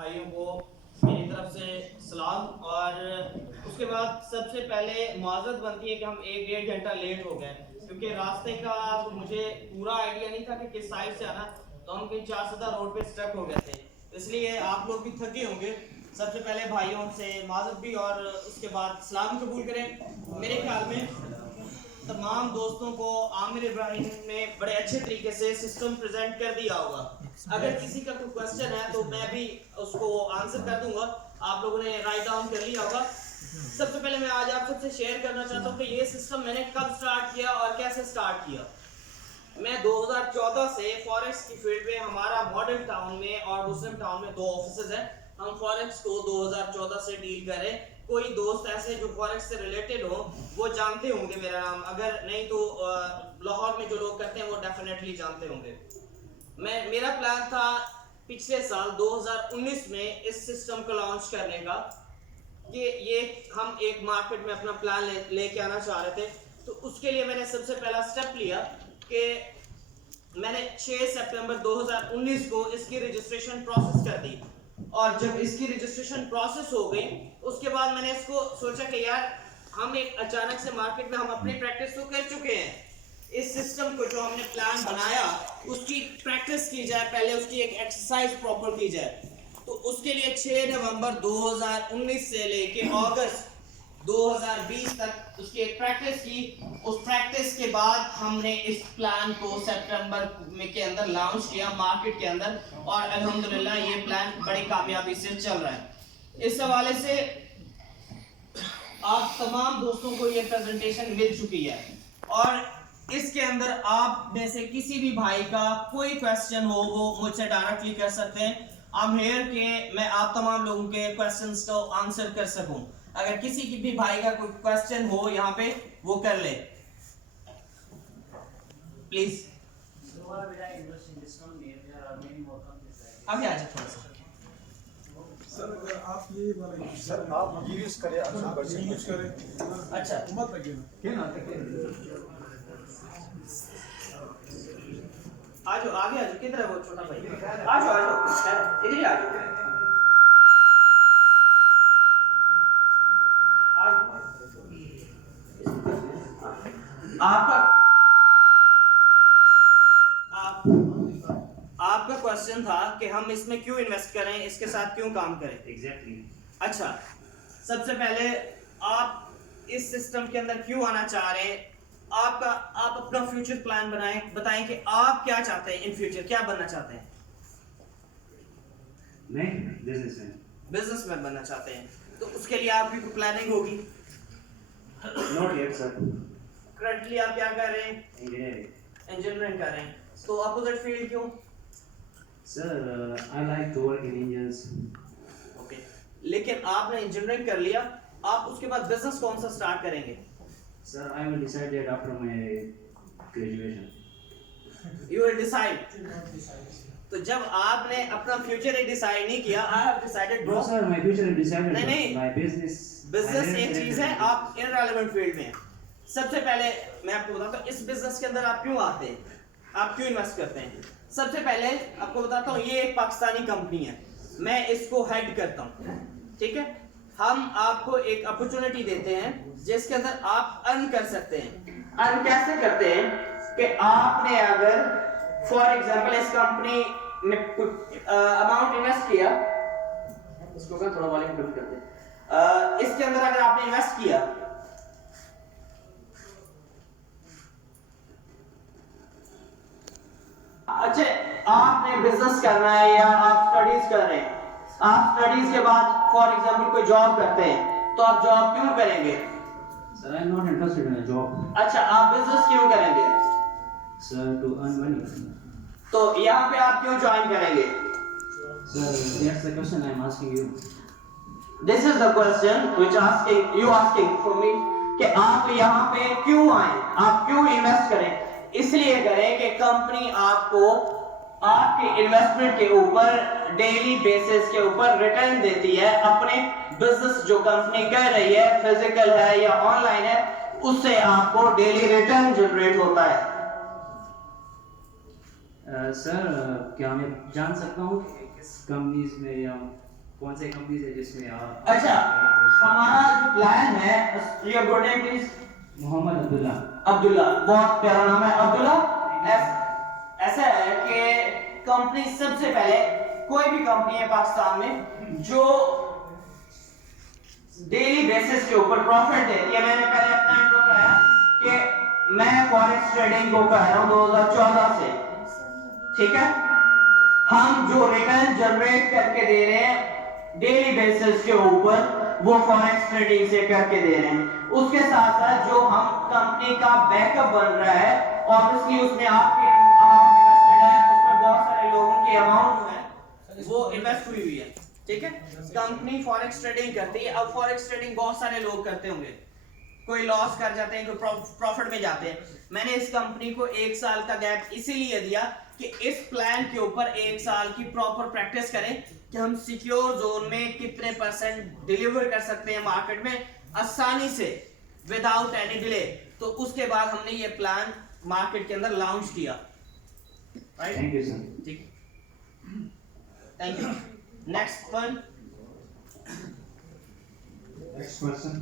भाइयों को मेरी तरफ से सलाम। और उसके बाद सबसे पहले माजरत बनती है कि हम 1-1.5 घंटा लेट हो गए, क्योंकि रास्ते का मुझे पूरा आइडिया नहीं था कि किस साइड से आना, तो हम कहीं 4 रोड पे स्टक हो गए थे, इसलिए आप लोग भी थके होंगे। सबसे पहले भाइयों से माजरत भी, और उसके बाद सलाम कबूल करें। मेरे ख्याल में तमाम दोस्तों को आमिर इब्राहिम ने बड़े अच्छे तरीके से सिस्टम प्रेजेंट कर दिया होगा। अगर किसी का कोई क्वेश्चन है तो मैं भी उसको आंसर कर दूंगा, आप लोगों ने राइट डाउन कर लिया होगा। सबसे पहले मैं आज आप सबसे शेयर करना चाहता हूँ कि ये सिस्टम मैंने कब स्टार्ट किया और कैसे स्टार्ट किया। मैं 2014 से फॉरेक्स की फील्ड में, हमारा मॉडल टाउन में और मुस्लिम टाउन में 2 ऑफिसेज हैं। हम फॉरेक्स को 2014 से डील कर रहे हैं। कोई दोस्त ऐसे जो फॉरेक्स से रिलेटेड हो वो जानते होंगे मेरा नाम, अगर नहीं तो लाहौर में जो लोग करते हैं वो डेफिनेटली जानते होंगे। मेरा प्लान था पिछले साल 2019 में इस सिस्टम को लॉन्च करने का, कि ये हम एक मार्केट में अपना प्लान लेके आना चाह रहे थे। तो उसके लिए मैंने सबसे पहला स्टेप लिया कि मैंने 6 सितंबर 2019 को इसकी रजिस्ट्रेशन प्रोसेस कर दी। और जब इसकी रजिस्ट्रेशन प्रोसेस हो गई उसके बाद मैंने इसको सोचा कि यार हम एक अचानक से मार्केट में हम अपनी प्रैक्टिस तो कर चुके हैं, इस सिस्टम को जो हमने प्लान बनाया उसकी प्रैक्टिस की जाए, पहले उसकी एक एक्सरसाइज प्रॉपर की जाए। तो उसके लिए 6 नवंबर 2019 से लेके अगस्त 2020 तक उसकी एक प्रैक्टिस की। उस प्रैक्टिस के बाद हमने इस प्लान को सितंबर में के अंदर लॉन्च किया मार्केट के अंदर, और अल्हम्दुलिल्लाह ये प्लान बड़ी कामयाबी से चल रहा है। इस हवाले से आप तमाम दोस्तों को ये प्रेजेंटेशन मिल चुकी है, और इसके अंदर आप में से किसी भी भाई का कोई क्वेश्चन हो वो मुझसे डायरेक्टली कर सकते हैं। आई एम हियर के मैं आप तमाम लोगों के क्वेश्चंस को आंसर कर सकूं। अगर किसी की भी भाई का कोई क्वेश्चन हो यहाँ पे वो कर ले प्लीज। आगे आ जाए थोड़ा सा। सर अगर आप ये वाला सर आप ये यूज करें, यूज करें अच्छा मत लगे ना क्या ना आजो आगे आजो, किधर है वो छोटा भाई? आजो आजो इधर ही आजो। आपका क्वेश्चन था कि हम इसमें क्यों इन्वेस्ट करें, इसके साथ क्यों काम करें। एग्जैक्टली अच्छा, सबसे पहले आप इस सिस्टम के अंदर क्यों आना चाह रहे हैं, आप अपना फ्यूचर प्लान बनाएं, बताएं कि आप क्या चाहते हैं, इन फ्यूचर क्या बनना चाहते हैं। मैं बिजनेसमैन बनना चाहते हैं, तो उसके लिए आपकी कोई प्लानिंग होगी। Not yet sir. करंटली आप क्या कर रहे हैं? इंजीनियरिंग कर रहे हैं, तो अपोजिट फील्ड क्यों? Sir I like to work in engineers. Okay, लेकिन आपने इंजीनियरिंग कर लिया, आप उसके बाद बिजनेस कौन सा स्टार्ट करेंगे? Sir I will decide that after my graduation. You will decide. तो जब आपने अपना फ्यूचर ही डिसाइड नहीं किया, I have decided bro. Sir my future is decided. नहीं माय बिजनेस एक चीज है, आप इररिलेवेंट फील्ड में हैं। सबसे पहले मैं आपको बताता हूँ इस बिजनेस के अंदर आप क्यों आते हैं, आप क्यों इन्वेस्ट करते हैं। सबसे पहले आपको बताता हूँ ये एक पाकिस्तानी कंपनी है, मैं इसको हेड करता हूँ, ठीक है। हम आपको एक अपॉर्चुनिटी देते हैं जिसके अंदर आप अर्न कर सकते हैं। अर्न कैसे करते हैं कि आपने अगर फॉर एग्जांपल इस कंपनी में कुछ अमाउंट इन्वेस्ट किया, इसको कर थोड़ा वॉल्यूम कम कर दे। इसके अंदर अगर आपने इन्वेस्ट किया, अच्छा आपने बिजनेस करना है या आप स्टडीज कर रहे हैं, आप स्टडीज के बाद फॉर एग्जांपल कोई जॉब करते हैं, तो आप जॉब क्यों करेंगे? Sir I am not interested in a job. अच्छा, आप बिजनेस क्यों करेंगे? Sir to earn money. तो यहाँ पे आप क्यों ज्वाइन करेंगे? Sir that's the question I am asking you. This is the question which asking for me, कि आप यहाँ पे क्यों आए, आप क्यों इन्वेस्ट करें। इसलिए करें कि कंपनी आपको आपके इन्वेस्टमेंट के ऊपर डेली बेसिस के ऊपर रिटर्न देती है। अपने बिजनेस जो कंपनी कर रही है, फिजिकल है या ऑनलाइन है, उससे आपको डेली रिटर्न जनरेट होता है। सर क्या मैं जान सकता हूँ किस कंपनीज में या कौन से कंपनी से जिसमें आप अच्छा, हमारा जो प्लान है, your good name please. Mohammad Abdullah. Abdullah, बहुत प्यारा नाम है अब्दुल्ला। ऐसा है कि कंपनी सबसे पहले, कोई भी कंपनी है पाकिस्तान में जो डेली बेसिस के ऊपर प्रॉफिट देती है, मैंने पहले अपना इंट्रो कराया कि मैं फॉरेक्स ट्रेडिंग को कर रहा हूं 2014 से, ठीक है। हम जो रिटर्न जनरेट करके दे रहे हैं डेली बेसिस के ऊपर, वो फॉरेक्स ट्रेडिंग से करके दे रहे हैं। उसके साथ साथ जो हम कंपनी का बैकअप बन रहा है, ऑब्वियसली उसमें आपकी अमाउंट इन्वेस्टेड है, उसमें बहुत सारे लोगों की अमाउंट है वो इन्वेस्ट हुई है, ठीक है। कंपनी फॉरेक्स ट्रेडिंग करती है। अब फॉरेक्स ट्रेडिंग बहुत सारे लोग करते होंगे, कोई लॉस कर जाते हैं, कोई प्रॉफिट में जाते हैं। मैंने इस कंपनी को 1 साल का गैप इसीलिए दिया कि इस प्लान के ऊपर 1 साल की प्रॉपर प्रैक्टिस करें कि हम सिक्योर जोन में कितने % डिलीवर कर सकते हैं मार्केट में आसानी से, विदाउट एनी डिले। तो उसके बाद हमने ये प्लान मार्केट के अंदर लॉन्च किया। Right, thank you sir. ठीक, thank you. Next one, next person.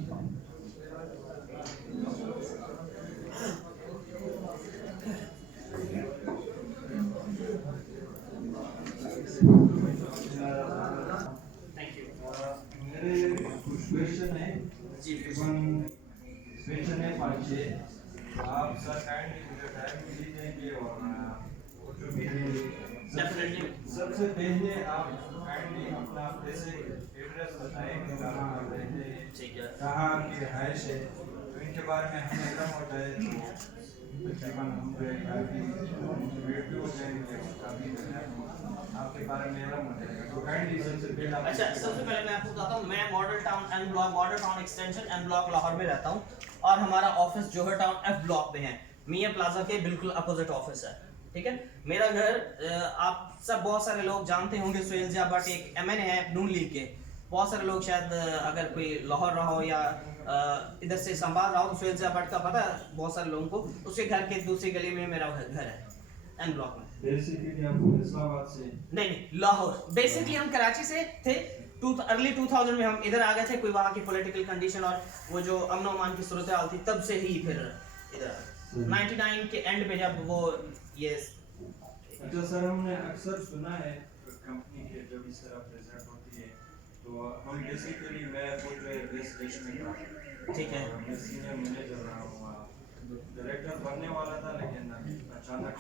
Thank you मेरे कुछ क्वेश्चन है। जी। क्वेश्चन है 5-6। तो आप सर काइंडली मुझे टाइम दे देंगे और वो जो मेरे सबसे पहले आप काइंडली अपना जैसे एड्रेस बताएंगे, कहाँ आप रहते हैं, ठीक है। कहाँ आपकी रिहाइश है, तो इनके बारे में हमें इल्म हो जाए तो तकरीबन हम जो है काफ़ी मोटिवेट भी हो जाएंगे, काफ़ी जो है आपके बारे में इल्म हो जाएगा। तो काइंडली सबसे पहले आप अच्छा, सबसे पहले मैं आपको बताता हूँ, मैं model town N block, model town extension N block Lahore में रहता हूँ और हमारा office Johar town F block में है। मियां प्लाजा के बिल्कुल अपोजिट ऑफिस है, ठीक है। मेरा घर आप सब बहुत सारे लोग जानते होंगे, सुहेल जिया भट्ट एक MN है नून लीग के। बहुत सारे लोग शायद अगर कोई लाहौर रहा हो या इधर से संभाल रहा हो तो सुहेल जिया भट्ट का पता है बहुत सारे लोगों को। उसके घर के दूसरी गली में मेरा घर है, एन ब्लॉक में। बेसिकली आप इस्लामाबाद से? नहीं, लाहौर। बेसिकली हम कराची से थे। अर्ली 2000 में हम इधर आ गए थे, कोई वहाँ की पॉलिटिकल कंडीशन और वो जो अमन अमान की सूरत हाल थी, तब से ही फिर इधर 99 के एंड पे जब वो ये। अच्छा सर, हमने अक्सर सुना है कंपनी के जब इस तरह प्रेजेंट होती है तो हम बेसिकली मैं खुद जो है बेस्ट में था, ठीक है। मैं सीनियर मैनेजर रहा हूँ, डायरेक्टर बनने वाला था लेकिन अचानक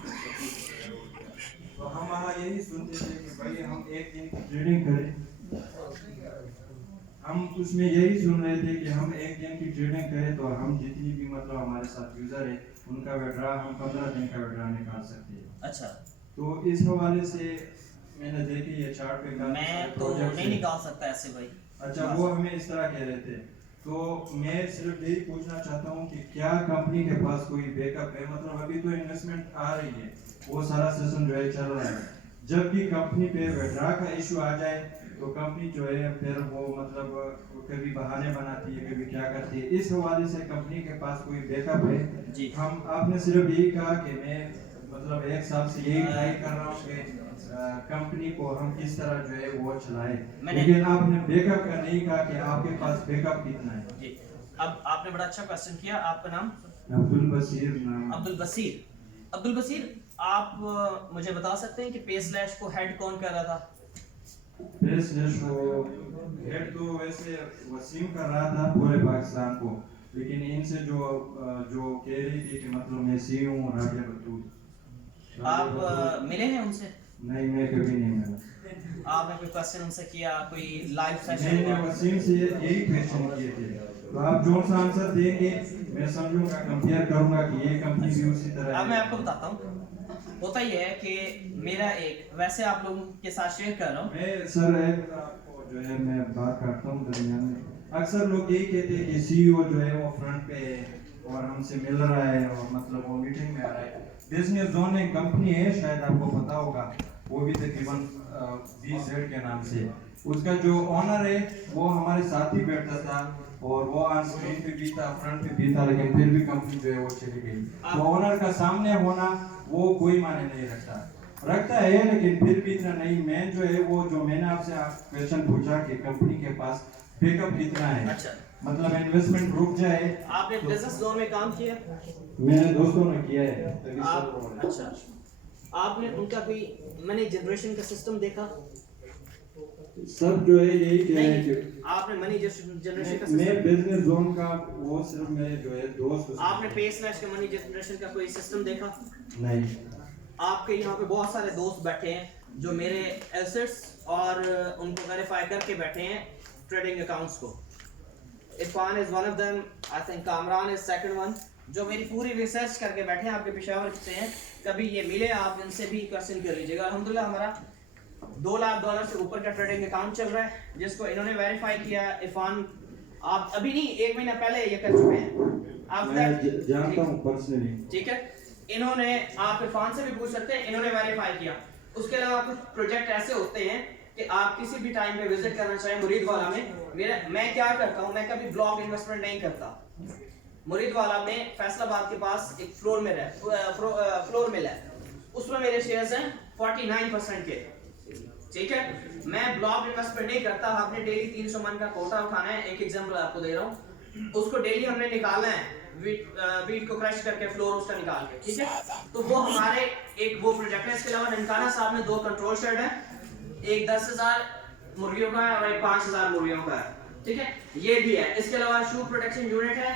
तो हम वहाँ यही सुनते थे कि भाई हम एक दिन की ट्रेडिंग करें। हम उसमें यही सुन रहे थे कि हम एक दिन की ट्रेडिंग करें तो हम जितनी भी मतलब हमारे साथ यूजर है उनका विड्रा हम 15 दिन का विड्रा निकाल सकते हैं। अच्छा, तो इस हवाले से मैंने देखी ये चार्ट पे मैं तो नहीं निकाल सकता ऐसे भाई। अच्छा, वो हमें इस तरह कह रहे थे। तो मैं सिर्फ यही पूछना चाहता हूँ कि क्या कंपनी के पास कोई बैकअप है? मतलब अभी तो इन्वेस्टमेंट आ रही है, वो सारा सेशन जो है चल रहा है, जब भी कंपनी पे विड्रा का इशू आ जाए तो कंपनी जो है फिर वो मतलब कभी बहाने बनाती है, कभी क्या करती है। इस हवाले से कंपनी के पास कोई बैकअप है जी। हम आपने सिर्फ यही कहा कि मैं मतलब 1 साल से यही ट्राई कर रहा हूँ कि कंपनी को हम किस तरह जो है वो चलाएं, लेकिन आपने बैकअप का नहीं कहा कि आपके पास बैकअप कितना है। जी, अब आपने बड़ा अच्छा क्वेश्चन किया। आपका नाम? अब्दुल बसीर नाम। अब्दुल बसीर। अब्दुल बसीर, आप मुझे बता सकते हैं कि पे स्लैश को हेड कौन कर रहा था? पे स्लैश को हेड तो वैसे वसीम कर रहा था पूरे पाकिस्तान को, लेकिन इनसे जो कह रही थी कि मतलब मैं सी हूँ राबिया बतूल। आप मिले हैं उनसे? नहीं, मैं कभी नहीं मिला। आपने कोई क्वेश्चन उनसे किया, कोई लाइव सेशन? मैंने वसीम से यही क्वेश्चन किए थे, तो आप जो सा आंसर देंगे मैं समझूंगा, कंपेयर करूंगा कि ये कंपनी भी उसी तरह। अब मैं आपको बताता हूँ, होता ही है कि मेरा एक, वैसे आप लोगों के साथ शेयर कर रहा हूँ मैं सर आपको जो है मैं बात करता हूँ दरमियान में। अक्सर लोग यही कहते हैं कि सीईओ जो है वो फ्रंट पे है और हमसे मिल रहा है और मतलब वो मीटिंग में आ रहा है। बिजनेस जोन एक कंपनी है, शायद आपको पता होगा, वो भी तकरीबन 20Z के नाम से। उसका जो ओनर है वो हमारे साथ ही बैठता था और वो ऑन स्क्रीन पे भी था, फ्रंट पे भी था, लेकिन फिर भी कंपनी जो है वो चली गई। तो ओनर का सामने होना वो कोई मायने नहीं रखता। रखता है लेकिन फिर भी इतना नहीं। मैं जो है वो जो मैंने आपसे क्वेश्चन पूछा कि कंपनी के पास बैकअप कितना है, अच्छा, मतलब इन्वेस्टमेंट रुक जाए। आपने बिजनेस लोन में काम किया? मेरे दोस्तों ने किया है तभी आप सब हो रहा है। अच्छा, आपने उनका कोई मनी जनरेशन का सिस्टम देखा? सब जो है यही कह रहे हैं नहीं, कि आपने मनी जनरेशन का मैं सिस्टम, बिजनेस जोन का वो सिर्फ मेरे जो है दोस्त आपने पे स्लैश का मनी जनरेशन का कोई सिस्टम देखा? नहीं। आपके यहाँ पे बहुत सारे दोस्त बैठे हैं जो मेरे एसेट्स और उनको वेरीफाई करके बैठे हैं ट्रेडिंग अकाउंट्स को। Irfan is one of them, I think Kamran is second one, जो मेरी पूरी रिसर्च करके बैठे हैं। आपके पेशावर से हैं, कभी ये मिले आप इनसे भी क्वेश्चन कर लीजिएगा। अल्हम्दुलिल्लाह हमारा $2 लाख से ऊपर का ट्रेडिंग अकाउंट चल रहा है जिसको इन्होंने वेरीफाई किया। इरफान आप अभी नहीं, 1 महीना पहले ये कर चुके हैं आप, मैं जानता हूँ पर्सनली। ठीक है। इन्होंने, आप इरफान से भी पूछ सकते हैं, इन्होंने वेरीफाई किया। उसके अलावा कुछ प्रोजेक्ट ऐसे होते हैं कि आप किसी भी टाइम पे विजिट करना चाहें मुरीदवाला में। मैं क्या करता हूँ, मैं कभी ब्लॉक इन्वेस्टमेंट नहीं करता। मुरीदवाला में फैसलाबाद के पास एक फ्लोर मिल है, उसमें मेरे शेयर्स हैं 49% के, ठीक है। मैं ब्लॉक इन्वेस्टमेंट नहीं करता। आपने डेली 300 मन का कोटा उठाना है। एक एग्जांपल आपको दे रहा हूँ, उसको डेली हमने निकालना है वीट को क्रश करके, फ्लोर उसका निकाल के, ठीक है। तो वो हमारे एक वो प्रोजेक्ट है। इसके अलावा ननकाना साहब में 2 कंट्रोल शेड है, एक 10,000 मुर्गियों का है और एक 5,000 मुर्गियों का है, ठीक है। ये भी है। इसके अलावा शू प्रोटेक्शन यूनिट है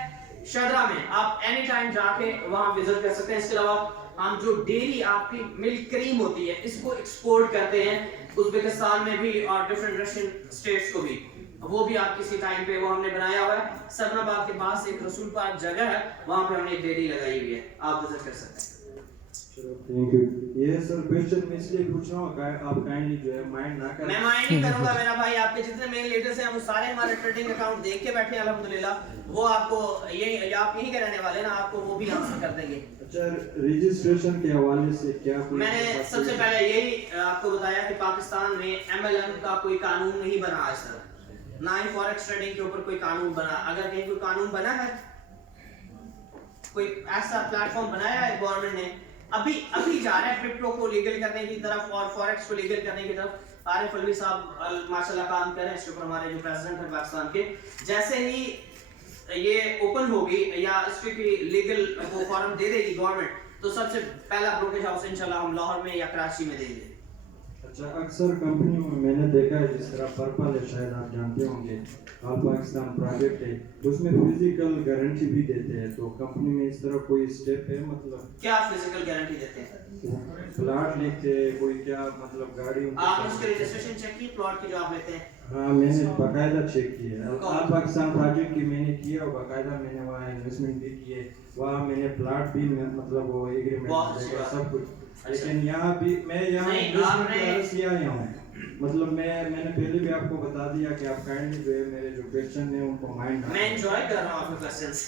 शदरा में, आप एनी टाइम जाके वहां विजिट कर सकते हैं। इसके अलावा हम जो डेली आपकी मिल्क क्रीम होती है इसको एक्सपोर्ट करते हैं उज्बेकिस्तान में भी और डिफरेंट रशियन स्टेट्स को भी, वो भी आप किसी टाइम पे वो हमने बनाया हुआ है। सबनाबाद के पास एक रसूल पार्क जगह है, वहां पे हमने एक डेयरी लगाई हुई है, आप विजिट कर सकते हैं। Thank you. ये सर क्वेश्चन मैं इसलिए पूछ रहा हूँ, आप काइंडली जो है माइंड ना करें। मैं माइंड नहीं करूंगा मेरा भाई। आपके जितने मेन लीडर्स हैं वो सारे हमारे ट्रेडिंग अकाउंट देख के बैठे हैं अल्हम्दुलिल्लाह। वो आपको ये आप यहीं के रहने वाले ना, आपको वो भी आंसर कर देंगे। अच्छा, रजिस्ट्रेशन के हवाले से क्या कोई मैंने सबसे पहले यही आपको बताया कि पाकिस्तान में MLM का कोई कानून नहीं बना आज तक, ना ही फॉरेक्स ट्रेडिंग के ऊपर कोई कानून बना। अगर कहीं कोई कानून बना है, कोई ऐसा प्लेटफॉर्म बनाया है गवर्नमेंट ने, अभी जा रहा है क्रिप्टो को लीगल करने की तरफ और फॉरेक्स को लीगल करने की तरफ। आरिफ अलवी साहब माशाल्लाह काम कर रहे हैं इसके ऊपर, हमारे जो प्रेसिडेंट है पाकिस्तान के। जैसे ही ये ओपन होगी या इसकी लीगल वो फॉर्म दे देगी गवर्नमेंट, तो सबसे पहला ब्रोकरेज हाउस इंशाल्लाह हम लाहौर में या कराची में देंगे। अच्छा, अक्सर कंपनियों में मैंने देखा है, जिस तरह पर्पल है, शायद आप जानते होंगे, ऑल पाकिस्तान प्रोजेक्ट है, उसमें फिजिकल गारंटी भी देते हैं। तो कंपनी में इस तरह कोई स्टेप है, मतलब क्या फिजिकल गारंटी देते हैं? प्लॉट लेते हैं कोई, क्या मतलब गाड़ी आपने उसके रजिस्ट्रेशन चेक की प्लॉट की जो आप लेते हैं? हाँ, मैंने बाकायदा चेक की है। ऑल पाकिस्तान प्रोजेक्ट की मैंने की है और बाकायदा मैंने वहाँ इन्वेस्टमेंट भी की है, वहाँ मैंने प्लॉट भी मतलब वो एग्रीमेंट सब कुछ। लेकिन यहाँ भी मैं यहाँ इन्वेस्टमेंट आया हूँ, मतलब मैंने पहले भी आपको बता दिया कि आप काइंडली जो है मेरे जो क्वेश्चन है उनको माइंड। मैं एंजॉय कर रहा हूँ आपके क्वेश्चंस।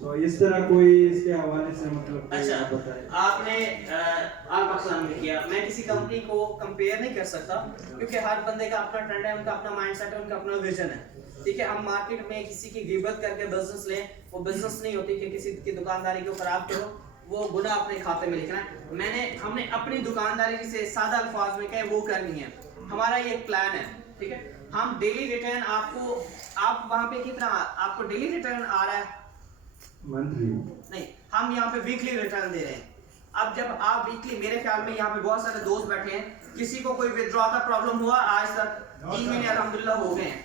तो इस तरह कोई इसके हवाले से मतलब अच्छा, बताएं। आपने आप पाकिस्तान में किया। मैं किसी कंपनी को कंपेयर नहीं कर सकता क्योंकि हर बंदे का अपना ट्रेंड है, उनका अपना माइंडसेट है, उनका अपना विजन है, ठीक है। हम मार्केट में किसी की गिबत करके बिजनेस लें, वो बिजनेस नहीं होती कि किसी की दुकानदारी को खराब करो, वो गुनाह अपने खाते में लिखना है। हमने अपनी दुकानदारी से सादा अल्फाज में कहे वो करनी है। हमारा ये प्लान है, ठीक है। हम डेली रिटर्न आपको, आप वहां पे कितना आपको डेली रिटर्न आ रहा है? मंथली नहीं, हम यहाँ पे वीकली रिटर्न दे रहे हैं। अब जब आप वीकली, मेरे ख्याल में यहाँ पे बहुत सारे दोस्त बैठे हैं, किसी को कोई विथड्रॉ का प्रॉब्लम हुआ आज तक 3 महीने अल्हम्दुलिल्लाह हो गए हैं।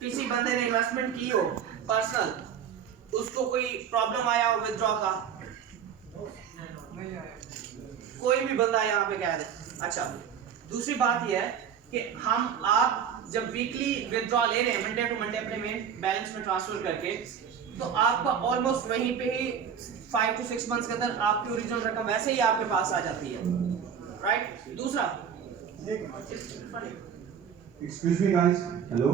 किसी बंदे ने इन्वेस्टमेंट की हो पर्सनल, उसको कोई प्रॉब्लम आया हो विथड्रॉ का, कोई भी बंदा यहाँ पे कह दे। अच्छा, दूसरी बात यह है कि आप जब वीकली विथड्रॉ ले रहे हैं मंडे टू मंडे अपने में बैलेंस में ट्रांसफर करके, तो आपका ऑलमोस्ट वहीं पे ही 5 to 6 मंथ्स के अंदर आपकी ओरिजिनल रकम वैसे ही आपके पास आ जाती है, राइट। दूसरा, एक्सक्यूज मी गाइस, हेलो,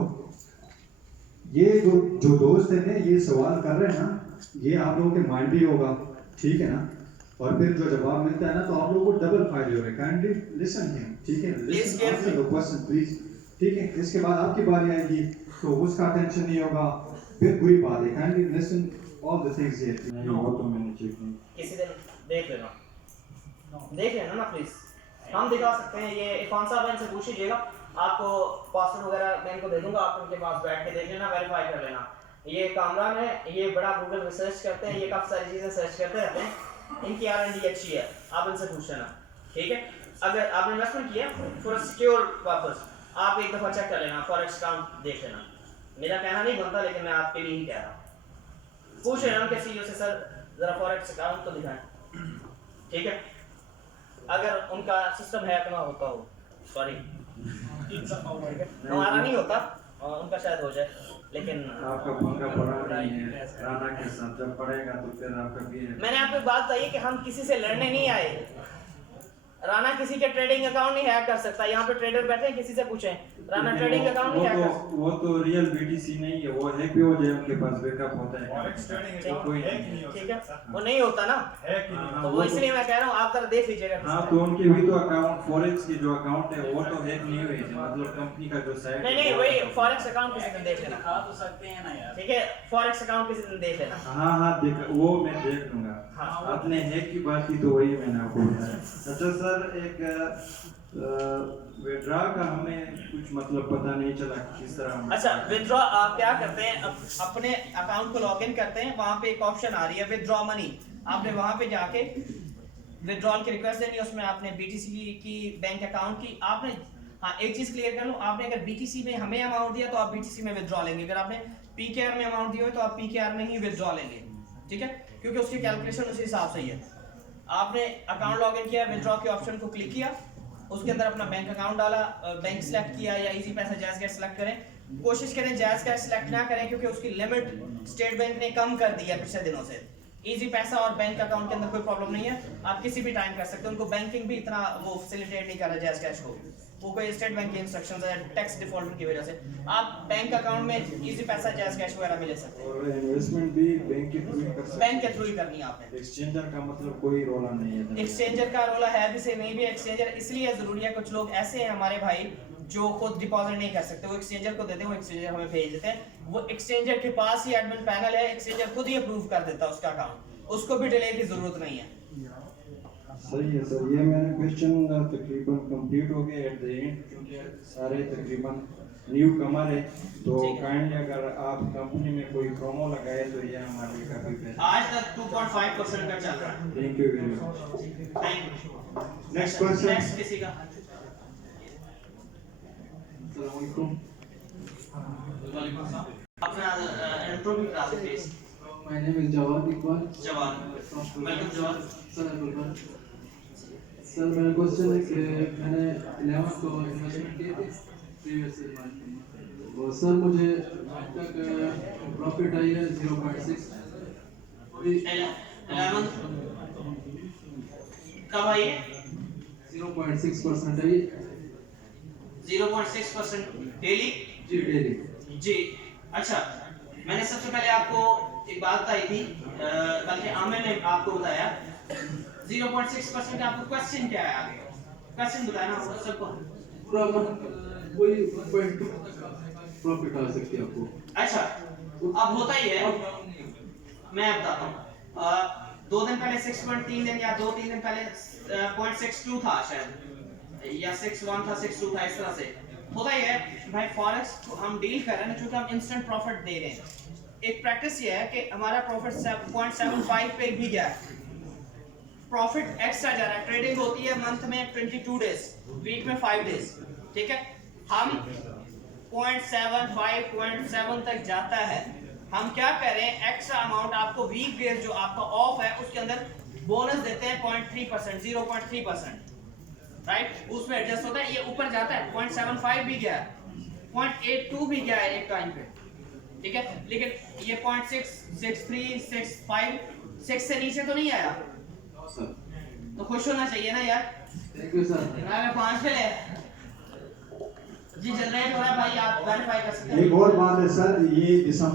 ये जो दोस्त है ये सवाल कर रहे हैं ना, ये आप लोगों के माइंड भी होगा, ठीक है ना, और फिर जो जवाब मिलता है ना तो आप लोगों को डबल फायदे हो रहे। काइंडली लिसन हिम, ठीक है, listen answer the question please, ठीक है। इसके बाद आपकी बारी आएगी तो उसका टेंशन नहीं होगा, फिर बुरी बात है। Kindly listen all the things here. नहीं, वो तो मैंने चेक नहीं। किसी दिन देख लेना। देख लेना ना प्लीज, हम दिखा सकते हैं। ये इरफान साहब इनसे पूछ लीजिएगा, आपको पासवर्ड वगैरह मैं इनको दे दूंगा, आप उनके पास बैठ के देख लेना, वेरीफाई कर लेना। ये कामरान है, ये बड़ा गूगल रिसर्च करते हैं, ये काफ़ी सारी चीज़ें सर्च करते रहते हैं, इनकी R&D अच्छी है, आप इनसे पूछ लेना, ठीक है। अगर आपने इन्वेस्टमेंट किया फॉर सिक्योर पर्पस, आप एक दफ़ा चेक कर लेना, फॉरेक्स अकाउंट देख लेना। मेरा कहना नहीं बनता, लेकिन मैं आपके लिए ही कह रहा हूँ। पूछ लेना उनके CEO से, सर ज़रा फॉरेक्स अकाउंट तो दिखाएं, ठीक है। अगर उनका सिस्टम हैक ना होता हो, सॉरी हमारा नहीं होता, और उनका शायद हो जाए, लेकिन आपका पंगा पड़ा नहीं है राना के साथ, जब पड़ेगा तो फिर आपका भी है। मैंने आपको बात बताई है कि हम किसी से लड़ने नहीं आए। राना किसी के ट्रेडिंग अकाउंट नहीं हैक कर सकता। यहाँ पे ट्रेडर बैठे हैं, किसी से पूछें, राना ट्रेडिंग अकाउंट नहीं हैक कर सकता। वो तो रियल BTC नहीं है, वो हैक भी हो जाए, उनके पास बैकअप होता है, तो कोई ठीक है, वो नहीं होता ना, तो वो इसलिए मैं कह रहा हूँ आप जरा देख लीजिएगा। हाँ, तो उनके भी तो अकाउंट, फॉरेक्स की जो अकाउंट है वो तो हैक नहीं हुए थे, मतलब कंपनी का जो साइट नहीं वही फॉरेक्स अकाउंट किसी दिन देख लेना, खा तो सकते हैं ना यार। ठीक है, फॉरेक्स अकाउंट किसी दिन देख लेना। हाँ देख, वो मैं देख लूंगा। हाँ। आपने हैक की बात की तो वही मैंने आपको बताया। अच्छा सर, एक विड्रॉ का हमें कुछ मतलब पता नहीं चला किस तरह हम। अच्छा, विथड्रॉ आप क्या करते हैं, अपने अकाउंट को लॉगिन करते हैं, वहां पे एक ऑप्शन आ रही है विथड्रॉ मनी, आपने वहां पे जाके विथड्रॉल की रिक्वेस्ट देनी है, उसमें आपने BTC की बैंक अकाउंट की आपने, हाँ एक चीज क्लियर कर लूं, आपने अगर BTC में हमें अमाउंट दिया तो आप BTC में विथड्रॉ लेंगे, अगर आपने PKR में अमाउंट दिया हो तो आप PKR में ही विथड्रॉ लेंगे, ठीक है, क्योंकि उसकी कैलकुलेशन उसी हिसाब से ही है। आपने अकाउंट लॉगिन किया, विथड्रॉ के ऑप्शन को क्लिक किया, उसके अंदर अपना बैंक अकाउंट डाला, बैंक सिलेक्ट किया या इजी पैसा जायज कैश सिलेक्ट करें। कोशिश करें जायज कैश सिलेक्ट ना करें, क्योंकि उसकी लिमिट स्टेट बैंक ने कम कर दी है पिछले दिनों से। इजी पैसा और बैंक अकाउंट के अंदर कोई प्रॉब्लम नहीं है, आप किसी भी टाइम कर सकते हैं, उनको बैंकिंग भी इतना वो फैसिलिटेट नहीं कर रहा जायज कैश को, वो कोई स्टेट बैंक के इंस्ट्रक्शंस है टैक्स डिफॉल्ट की वजह से। आप बैंक अकाउंट में इजी पैसा जायज कैश वगैरह भी ले सकते हैं, और इन्वेस्टमेंट भी बैंक के थ्रू कर सकते बैंक के थ्रू ही करनी है आपने। एक्सचेंजर का मतलब कोई रोला नहीं है। एक्सचेंजर का रोला है भी से नहीं भी, एक्सचेंजर इसलिए जरूरी है, कुछ लोग ऐसे हैं हमारे भाई जो खुद डिपॉजिट नहीं कर सकते, वो एक्सचेंजर को देते हैं, वो एक्सचेंजर हमें भेज देते हैं, वो एक्सचेंजर के पास ही एडमिन पैनल है, एक्सचेंजर खुद ही अप्रूव कर देता है उसका अकाउंट, उसको भी डिले की जरूरत नहीं है। सही है सर, ये मेरे क्वेश्चन तकरीबन कंप्लीट हो गए एट द एंड, क्योंकि सारे तकरीबन न्यू कमर है, तो काइंडली अगर आप कंपनी में कोई प्रोमो लगाए तो ये हमारे लिए काफी बेहतर। आज तक 2.5% का चल रहा है। Thank you very much. Thank you. Next question. Next किसी का। अपना इंट्रो भी करा दीजिए please. My name is Jawad Iqbal. जवान, वेलकम जवान। सर सर मेरा क्वेश्चन है कि मैंने 11 को इन्वेस्टमेंट किए थे प्रीवियस ईयर, और सर मुझे अब तक प्रॉफिट आई है 0.6। 11 कब आई है? 0.6% आई 0.6% डेली जी, डेली जी। अच्छा, मैंने सबसे पहले आपको एक बात बताई थी, बल्कि आमिर ने आपको बताया 0.6% आपको क्वेश्चन क्या है, आगे क्वेश्चन बताया ना आपको सबको। पूरा कोई 1.2 प्रॉफिट आ सकती है आपको। अच्छा, अब होता ही है, मैं बताता हूँ। 2 दिन पहले 6.3 दिन या 2-3 दिन पहले 0.62 था शायद, या 6.1 था, 6.2 था, इस तरह से होता ही है भाई। फॉरेक्स हम डील कर रहे हैं क्योंकि हम इंस्टेंट प्रॉफिट दे रहे हैं। एक प्रैक्टिस ये है कि हमारा प्रॉफिट 0.75 पे भी गया है, प्रॉफिट एक्स्ट्रा जा रहा है। ट्रेडिंग होती है मंथ में 22 डेज, वीक में 5 डेज, ठीक है। हम 0.75 0.7 तक जाता है, हम क्या करें, एक्स्ट्रा अमाउंट आपको वीक डेज जो आपका ऑफ है उसके अंदर बोनस देते हैं 0.3%, 0.3%, राइट, उसमें एडजस्ट होता है, ये ऊपर जाता है। 0.75 भी गया है, 0.82 भी गया है एक टाइम पे, ठीक है, लेकिन ये 0.6, 6.3, 6.5, 6 से नीचे तो नहीं आया, सर तो खुश होना चाहिए ना यार। Thank you sir. मैं 5 पे ले जी जनरेट हो रहा है भाई, आप वेरीफाई कर सकते हैं। एक और बात है सर, ये दिसंबर